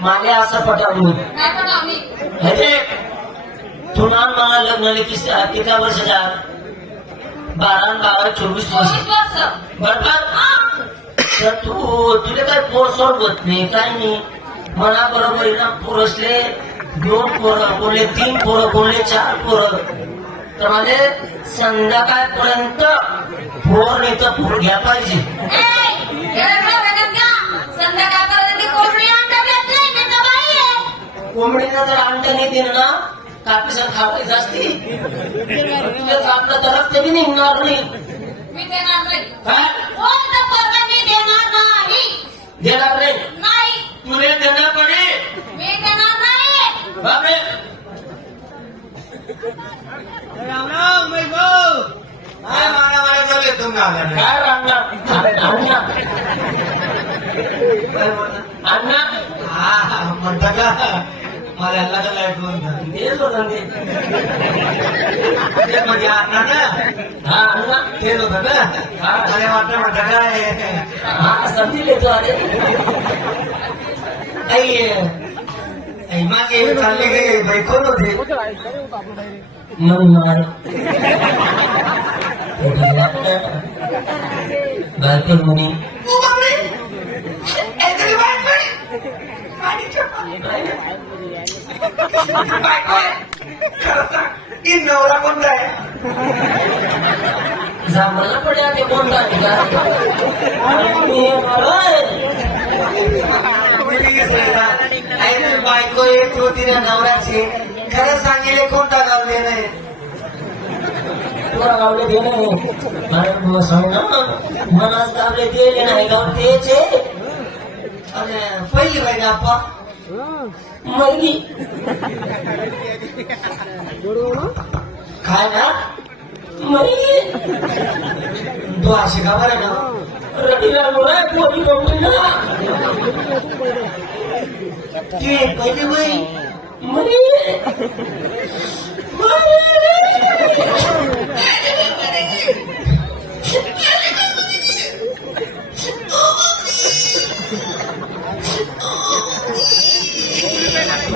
मागे असं आम्ही म्हणजे तू ना मला लग्नाला किती वर्षाच्या बारा बारा चोवीस वर्ष. बरोबर? तर तू तुला काय पोर सोड होत नाही काय नाही. मना बरोबर ना पोरसले दोन पोरं कोणले तीन पोरं कोणले चार पोरं. तर म्हणजे संध्याकाळपर्यंत पोर नाही तर पोर घ्या पाहिजे संध्याकाळपर्यंत कोंबडी अंडा घेतलंय मी तर बाई आहे. कोंबडीनं जर अंड नाही दिलं ना कापीसन खावायचं असती तुझ्या आपलं तर रक्त बी निघणार नाही. मी देणार नाही. काय मी देणार नाही. देणार नाही. नाही. तुले देणार पडे मी देणार नाही. बाबे राम राम वैभव काय मारा चालले काय अण्णा. हा म्हणता का? मला याला का लाइट म्हणतात तेच होतं ते. ते म्हणजे अण्णा ना. हा. अण्णा तेच होतं ना. हा. अरे वाटतं म्हणता काय? हा समजी लेतो अरे. आई आई मागे चालले गे. बाई कोण होते? मन मार. बायकोन म्हणे ती नवरा कोणता आहे जांभळा पड्या ते कोणता आहे का? अरे मी अरे, आई तुझी बायको एक होती ना नवऱ्याची खरं सांगेल कोणता लावले नाही तुला गावले ते नाही अरे मग सांग ना मनास गावले ते नाही गाव तेच आहे अरे पहिली बाई ना आप्पा मुलगी काय ना? मुलगी तू का बरं का? रडीला बोलाय पोरी बघून ना ती पहिली बाई मुलगी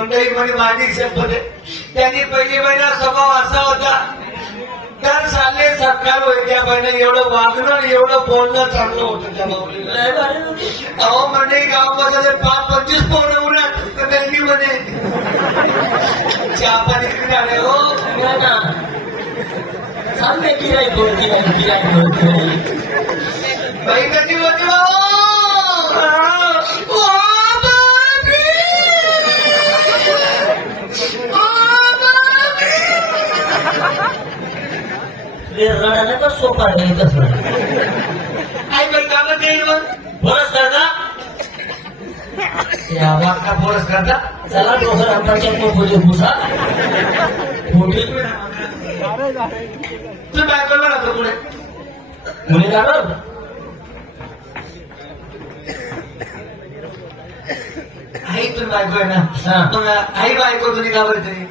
मंडळी म्हणे माझी शपथ त्यांनी पहिली महिना स्वभाव असा होता तर साले सरकार त्या महिन्यात एवढं वागणं एवढं बोलणं चांगलं होतं त्या. अहो म्हणजे गावामध्ये पाच पंचवीस पोरं उलट तर त्यांनी म्हणे चहा आले हो गिऱ्हाईक, गिऱ्हाईक नाही. बाई कधी होती नाही तसं आई बाई का बरं देईल मग बरंच करता? या पोरस करता? चला डोकर आमच्या पोपली मोठी तू बायकोला राहतो पुढे? मुली जाणार? आई तू बायको आहे ना आई बायको तुझी का बरं तरी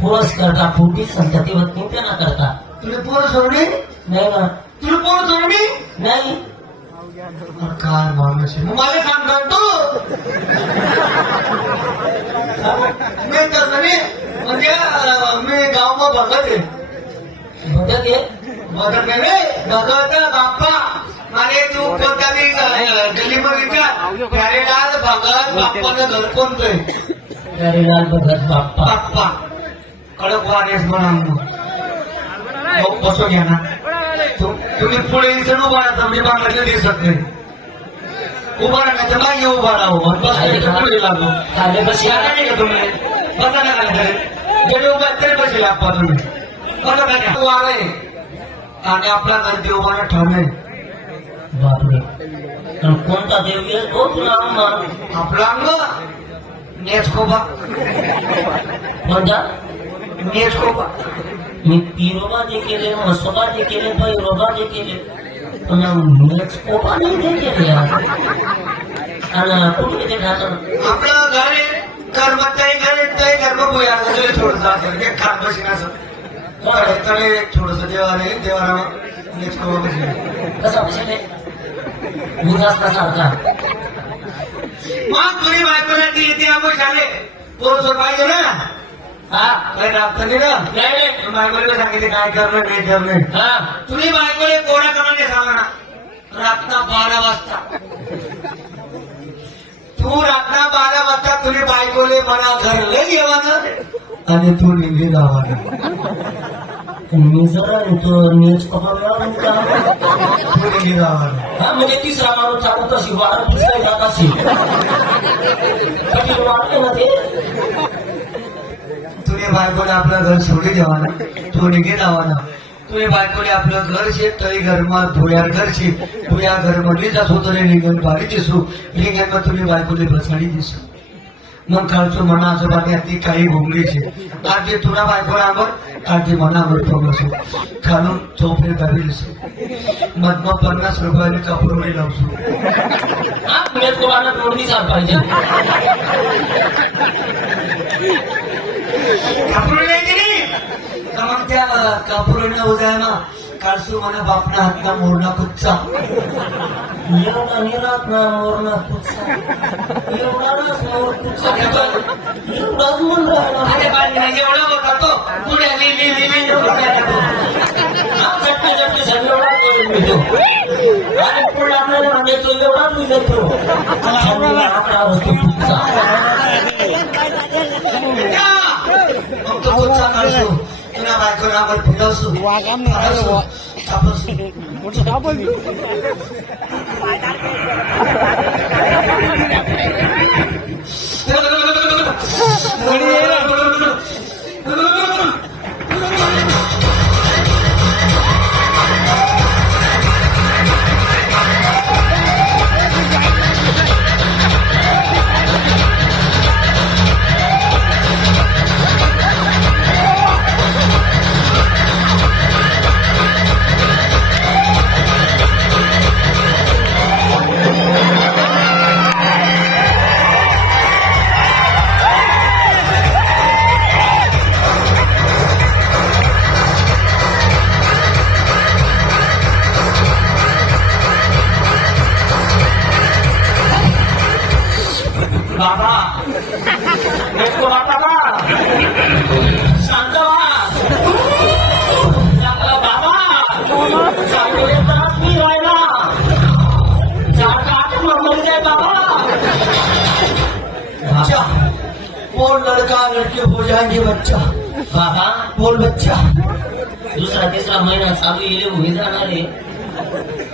पोरस करता पोटी संतती वत्नी त्यांना करता. तुला पोरं सोडली? नाही. ना तुला पोरं सोडली नाही. अरे काय माणूस आहे. मग मला सांगतो तू. मी तसं नाही म्हणजे अं, मी गावમાં भगत आहे. भगत ये भगत नाही रे, भगत बाप्पा. मागे तू गल्लीमध्ये विचार. प्यारेलाल भगत बाप्पानं घर कोणतं आहे? भगत बाप्पा. बाप्पा. कडक वारेस म्हणा हो, बसो घ्या ना. तुम्ही पुढे इथे उभा राहता मी बांगल्याला दिसत नाही उभा राहण्याच्या मागे उभा राहू आणि बसायला पुढे लागू खाली बस या नाही का तुम्ही बसा ना खाली तरी गेले उभा आहेत तरी बसेल आपण तुम्ही बसा ना तू आहे आणि आपला गलती उभा ठरणे बापरे आणि कोणता देव येस तो तुला अम्मा आपला अंग नेचकोबा कोणता नेचकोबा मी पिरोबा जे केले मसोबा जे केले पैरोबा जे केले पण मेक्सकोबा नाही जे केले. आणि कुठे ते ठाकण आपलं घर घरमध्ये घर ते घर मग भुया थोडस असं एक खात बसीन असं. तळे थोडस देवाने देवाला बसीन कसा बसेल सारखा मग तुझी बायकोला ती येते आपण झाले पोरसोर पाहिजे ना. बायकोला सांगितले काय करणं नाही करणं हा. तुम्ही बायकोले कोणा करून सांगा ना. बारा वाजता. तू रातना बारा वाजता तुम्ही बायकोले मला घरले घेवानं आणि तू निघे जावानं. मी जरा हा म्हणजे तिसरा माणूस चालत अशी वारा पुसला जात असेल. वाटते ना ते? बायकोने आपलं घर सोडी जेवाना तू निघे जावाना तुम्ही बायकोने आपलं घर शे तरी घरमा भुयार घर शे भुया घर मधली जात होतो रे निघण भारी दिसू. निघण तुम्ही बायकोने बसाडी दिसू. मग कालचं म्हणा असं बाकी ती काही भोगली शे आज जे तुला बायकोला आवड आज जे मना आवड प्रवासो खालून चोपडे गावी दिसू. मग मग पन्नास रुपयाने कपडे लावसू हा तोडणी चाल पाहिजे. त्या कापूरने उद्या ना कालसू म्हणा बापना हातला मोडला कुच्चा एवढा निरात ना मोरणा मोर कुठचा एवढाच म्हणून राहिला अरे नाही एवढा मोठा तो पुढे हा सगळं करून मिळतो आणि पुढे आपल्याला म्हणजे तो एवढाच आपला मग तो कुच्चा काढसू तुला बायकोला आपण फिरवसू. काढसू, कापसू. जाएंगे बच्चा. बाबा बोल बच्चा. दुसरा तिसरा महिना चालू येईल उभी जाणार आहे.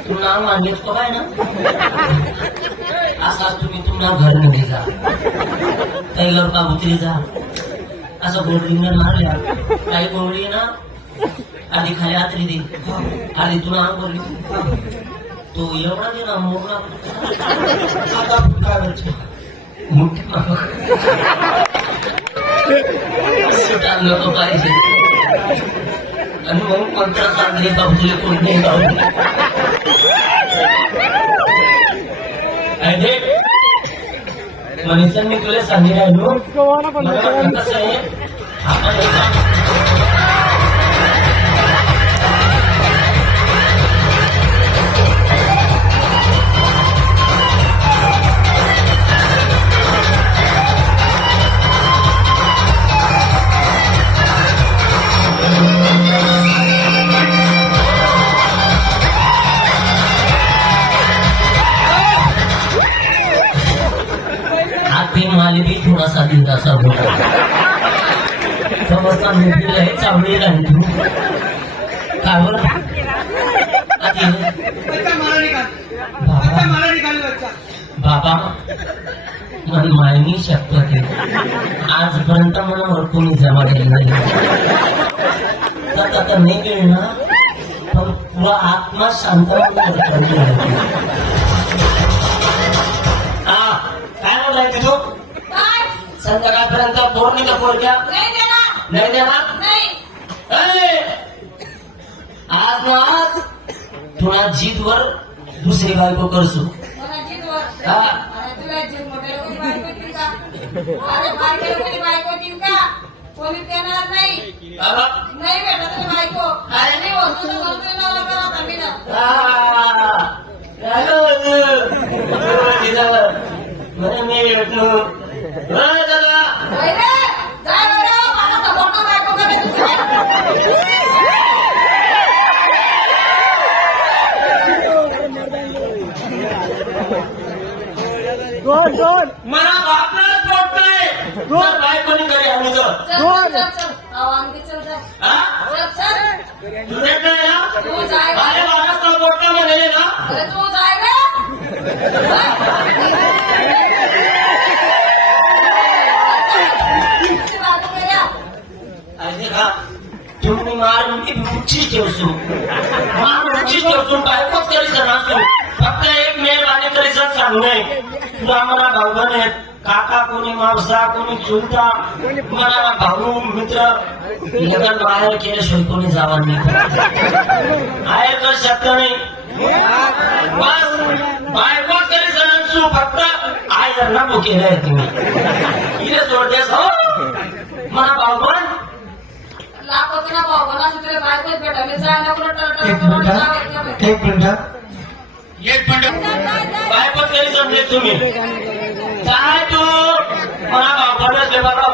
तू नाव मागित तो काय ना? असाच तुम्ही तुम्हाला घरमध्ये जा. कैलर का उतरी जा. असं गोडलिंगण मारल्या काही गोळी ना. आधी खाली आतरी दे. आधी तुला अंगोली तो एवढा दे ना बच्चा? मोठी नको पाहिजे. आणि मग कोणता चांगले बाबूले कोणते बाबू मी तुला सांगितलं आहे आपण भी थोड़ा सा धीरा समजता राहिली तू काय बोल बाबा मन मायनी शपथ आहे आजपर्यंत मनावर कोणी जमा केलं नाही तर आता नाही गेली ना पण तुला आत्मा शांत काय आहे. संध्याकाळपर्यंत पोरग्या नाही देणार. नाही देणार! आज ना आज दुसरी बायको करसू. हा. तुला जीत मोठ्याला कोणी बायको का? का? देणार नाही. भेटत बायको. अरे मी वस्तू वस्तू नवरा करा आम्ही ना आ, काय होतं? जिजावर. म्हणे मी भेटलो बरं दादा जाय रे जाय बरं मला तर मोठा बायको करायचं मला बापलाच पोटतोय जर बायकोनी घरी आणली तर चल चल चल चल आवाज दे चल चल हा? चल चल तू देत नाही ना तू जाय रे. अरे माझा तर पोटला म्हणे ना अरे तू जाय रे किती बायको केल्या? अरे का तुम्ही मार मी उच्चीच ठेवसू मार उच्चीच ठेवसून बायकोच करी नसू फक्त एक मेहरबानी तरी सर सांगणे तुला आम्हाला भाऊ आहेत काका कोणी मावसा कोणी चुलता मला भाऊ मित्र लग्न बाहेर केल्याशिवाय कोणी जावा नाही. आहे तर शक्य नाही? फक्त केलंय तुम्ही. इथे सोडतेस हो. मला भाऊ पण एक मिनिट जावं हा. इतकं एक मिनिट हा. एक मिनिट. जाय, जाय, जाय. बायकोच कधी समजे तुम्ही. काय तू मला बापाने लेबाला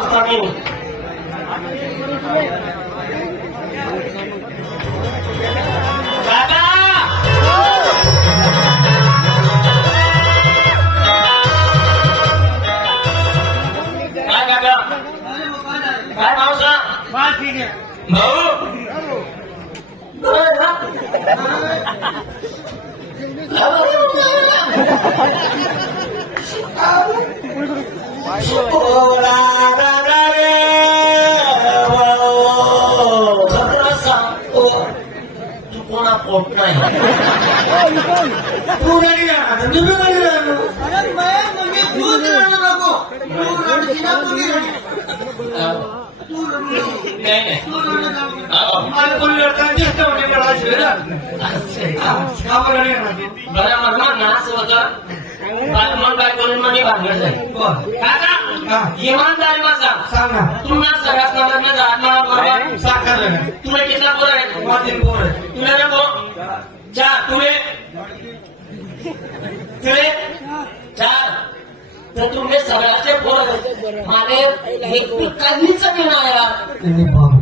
नाच होतं मग काय करून म्हणे भांडण जाईल बरं. काका हा. इमानदारी माझा सांग ना तुम्हाला सगळ्यात लग्न झालं मला बरोबर साखर लग्न. तुला कितना पोर आहे माझे पोर आहे. तुला नको चार तुले तुले चार तर तुम्ही सगळ्याचे फोन माने काहीच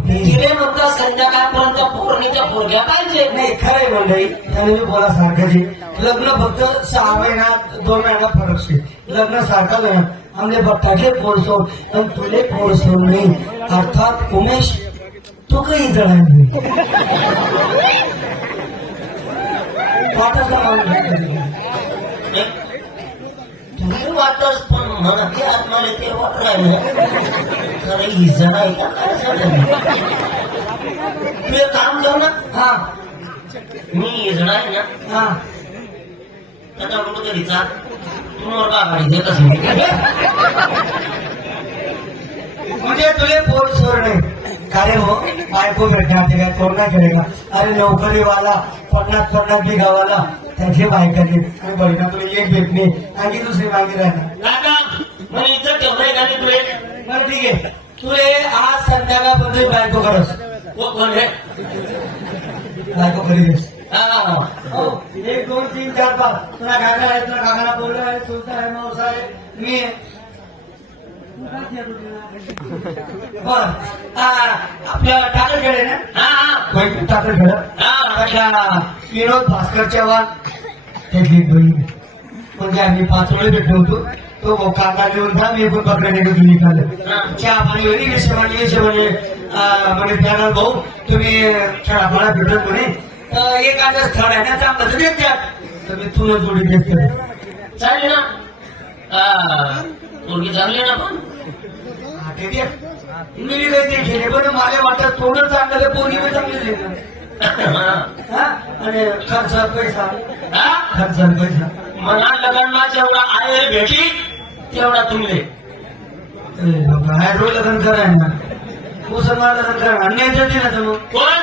तिने म्हणता संध्याकाळपर्यंत पोरणीच्या पोरग्या पाहिजे. नाही खरे म्हणजे, मंडळी त्याने बोला सारखं लग्न फक्त सहा महिन्यात दोन महिन्यात फरक असते. लग्न सारखं नाही. आमले बट्टाचे पोरसो पण तुले पोरसो नाही. अर्थात उमेश तू काही जणांनी वाटच पण मला आत्माने ते वाट खरं ही जण आहे का काय झालं तू एक काम कर ना हा मी जण आहे ना हा त्याचा कुठं तरी जा तुम्हाला का आघाडी देत नाही म्हणजे तुले पोर सोर अरे हो बायको भेटणार ते काय कोण नाही करेगा अरे नोकरीवाला पन्नास पन्नास बिघावाला त्याची बायकाची आणि बहिणा तुला एक भेटणे आणखी दुसरी मागे राहणार. ठेवलंय का तुले? ठीक आहे. तुले आज संध्याकाळपर्यंत बायको करस. कोण आहे बायको हा. एक दोन तीन चार पाच. तुला काका आहे तुला काकाला बोललो आहे चुलता आहे मावसा आहे. मी आहे. बर. आपल्या टाकळखेडे ना? हा. होय, टाकळखेड? हा. विनोद भास्कर चव्हाण एक बहीण. म्हणजे आम्ही पाच वेळे भेटलो होतो तो कांदा घेऊन जा मी पण पकडे निघून निघालं. चहा पाणी वेळी विषय म्हणे विषय म्हणे अं, म्हणे प्यानल भाऊ तुम्ही खेळापाडा भेटत म्हणे. आज स्थळ आहे ना चांगलं तर देत द्या तर मी तुला जोडी देत चालेल ना. हा. पोरगी चांगली ना पण मी ते खेळे पण मला वाटत थोडं चांगलं पोरी पण चांगली आणि खर्च पैसा. हा? खर्च पैसा. मला लग्नात जेवढा आहे भेटी तेवढा तुमले. रोज लग्न करा ना मुसलमान लग्न करा. अन्याय देते ना तर मग कोण?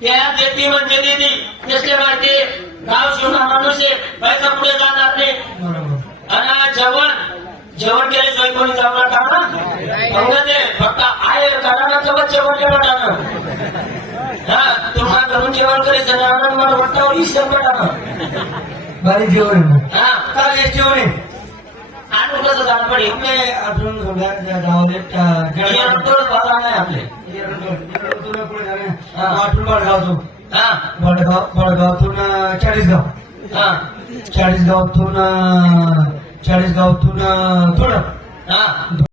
त्या देती म्हणजे देती. कसले माहिती गाव शिवणा माणूस आहे. पैसा पुढे जाणार नाही. आणि जेवण जेवण केल्याशिवाय कोणी जाणार का? ना फक्त आहे. करा तेव्हा जेवण जेवण हा तुम्हाला घरून जेवण करायचं आणि आनंद मला वाटतं वीस रुपये टाका. बारीक जेवण. हा काय जेवण आहे. आणून कसं आपले. बाजार नाही आपले. आठवून बडगाव तो. हा. बडगाव बडगावतून चाळीसगाव हा. चाळीसगावातून चाळीसगावातून थोडं. हा.